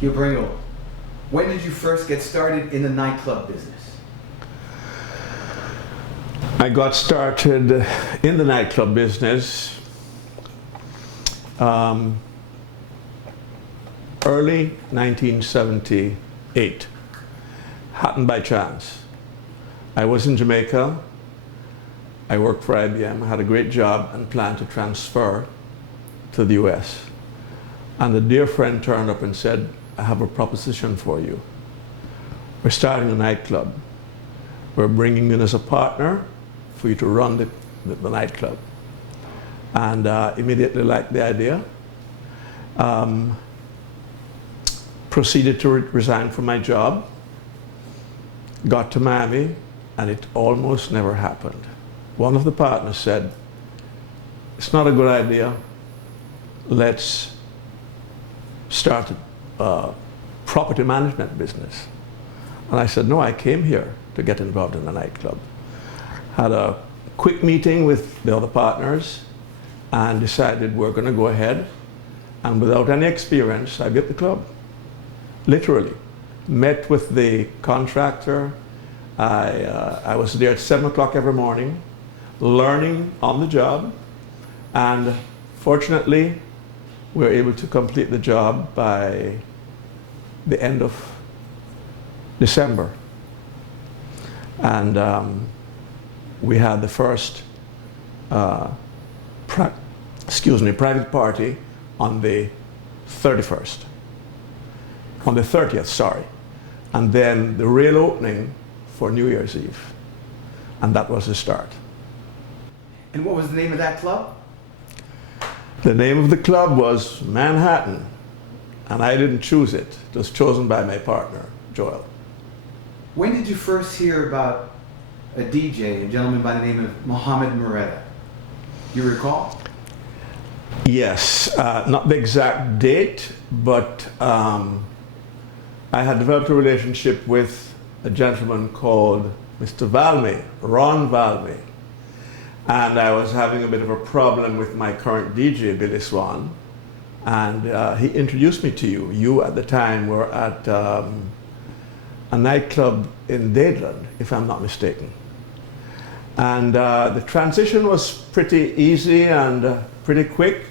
Hugh Pringle, when did you first get started in the nightclub business? I got started in the nightclub business early 1978. Happened by chance. I was in Jamaica. I worked for IBM, had a great job and planned to transfer to the US. And a dear friend turned up and said, I have a proposition for you. We're starting a nightclub. We're bringing you in as a partner for you to run the nightclub. And immediately liked the idea. Proceeded to resign from my job. Got to Miami, and it almost never happened. One of the partners said, it's not a good idea. Let's start a property management business. And I said, no, I came here to get involved in a nightclub. Had a quick meeting with the other partners and decided we're going to go ahead. And without any experience, I built the club. Literally. Met with the contractor. I was there at 7 o'clock every morning, learning on the job. And fortunately, we were able to complete the job by the end of December. And we had the first private party on the 31st. On the 30th, sorry. And then the real opening for New Year's Eve. And that was the start. And what was the name of that club? The name of the club was Manhattan. And I didn't choose it. It was chosen by my partner, Joel. When did you first hear about a DJ, a gentleman by the name of Mohamed Moretta? Do you recall? Yes, not the exact date, but I had developed a relationship with a gentleman called Mr. Valmy, Ron Valmy. And I was having a bit of a problem with my current DJ, Billy Swan. And he introduced me to you. You at the time were at a nightclub in Dadeland, if I'm not mistaken. And the transition was pretty easy and pretty quick.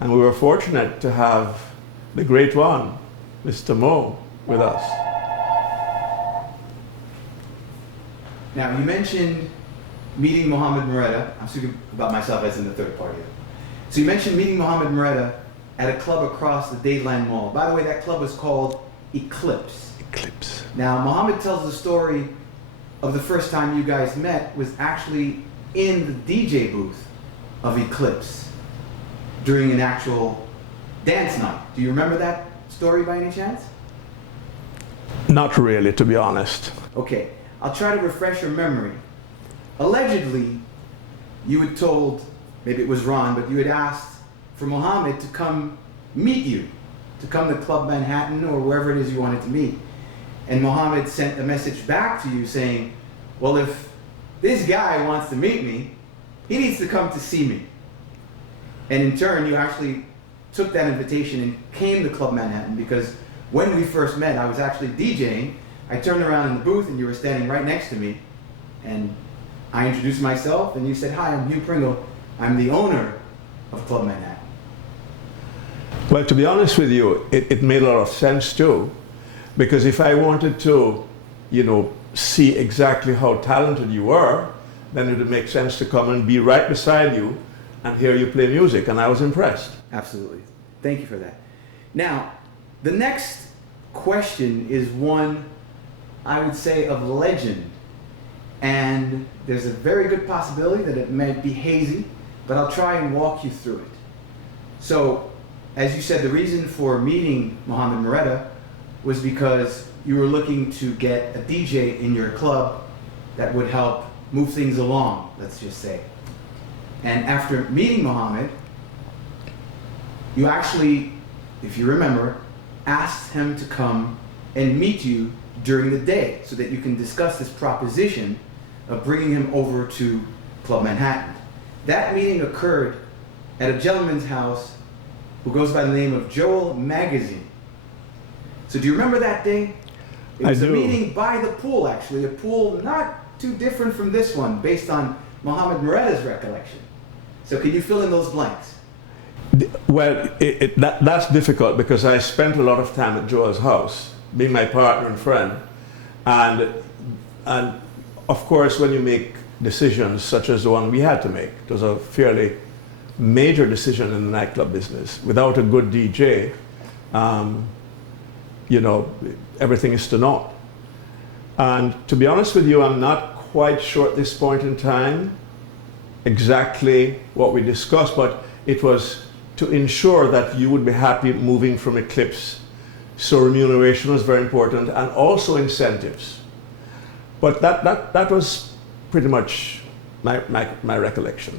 And we were fortunate to have the great one, Mr. Mo, with us. Now, you mentioned meeting Mohamed Moretta. I'm speaking about myself as in the third party. So you mentioned meeting Mohamed Moretta at a club across the Dadeland Mall. By the way, that club was called Eclipse. Eclipse. Now, Now, Mohamed tells the story of the first time you guys met was actually in the DJ booth of Eclipse during an actual dance night. Do you remember that story by any chance? not really, to be honest. Okay, I'll try to refresh your memory. Allegedly, you had told, maybe it was Ron, but you had asked for Mohamed to come meet you, to come to Club Manhattan or wherever it is you wanted to meet. And Mohamed sent a message back to you saying, well, if this guy wants to meet me, he needs to come to see me. And in turn, you actually took that invitation and came to Club Manhattan, because when we first met, I was actually DJing. I turned around in the booth and you were standing right next to me. And I introduced myself and you said, hi, I'm Hugh Pringle. I'm the owner of Club Manhattan. Well, to be honest with you, it made a lot of sense too. Because if I wanted to, see exactly how talented you were, then it would make sense to come and be right beside you and hear you play music. And I was impressed. Absolutely. Thank you for that. Now, the next question is one, I would say, of legend. And there's a very good possibility that it might be hazy, but I'll try and walk you through it. So, as you said, the reason for meeting Mohamed Moretta was because you were looking to get a DJ in your club that would help move things along, let's just say. And after meeting Mohamed, you actually, if you remember, asked him to come and meet you during the day so that you can discuss this proposition of bringing him over to Club Manhattan. That meeting occurred at a gentleman's house who goes by the name of Joel Magazine. So do you remember that day? It I was a do. meeting by the pool, actually, a pool not too different from this one, based on Mohamed Moretta's recollection. So can you fill in those blanks? Well, that's difficult because I spent a lot of time at Joel's house, being my partner and friend. And of course, when you make decisions such as the one we had to make, it was a fairly major decision in the nightclub business. Without a good DJ, you know, everything is to naught. And to be honest with you, I'm not quite sure at this point in time exactly what we discussed, but it was to ensure that you would be happy moving from Eclipse. So remuneration was very important, and also incentives. But that was pretty much my recollection.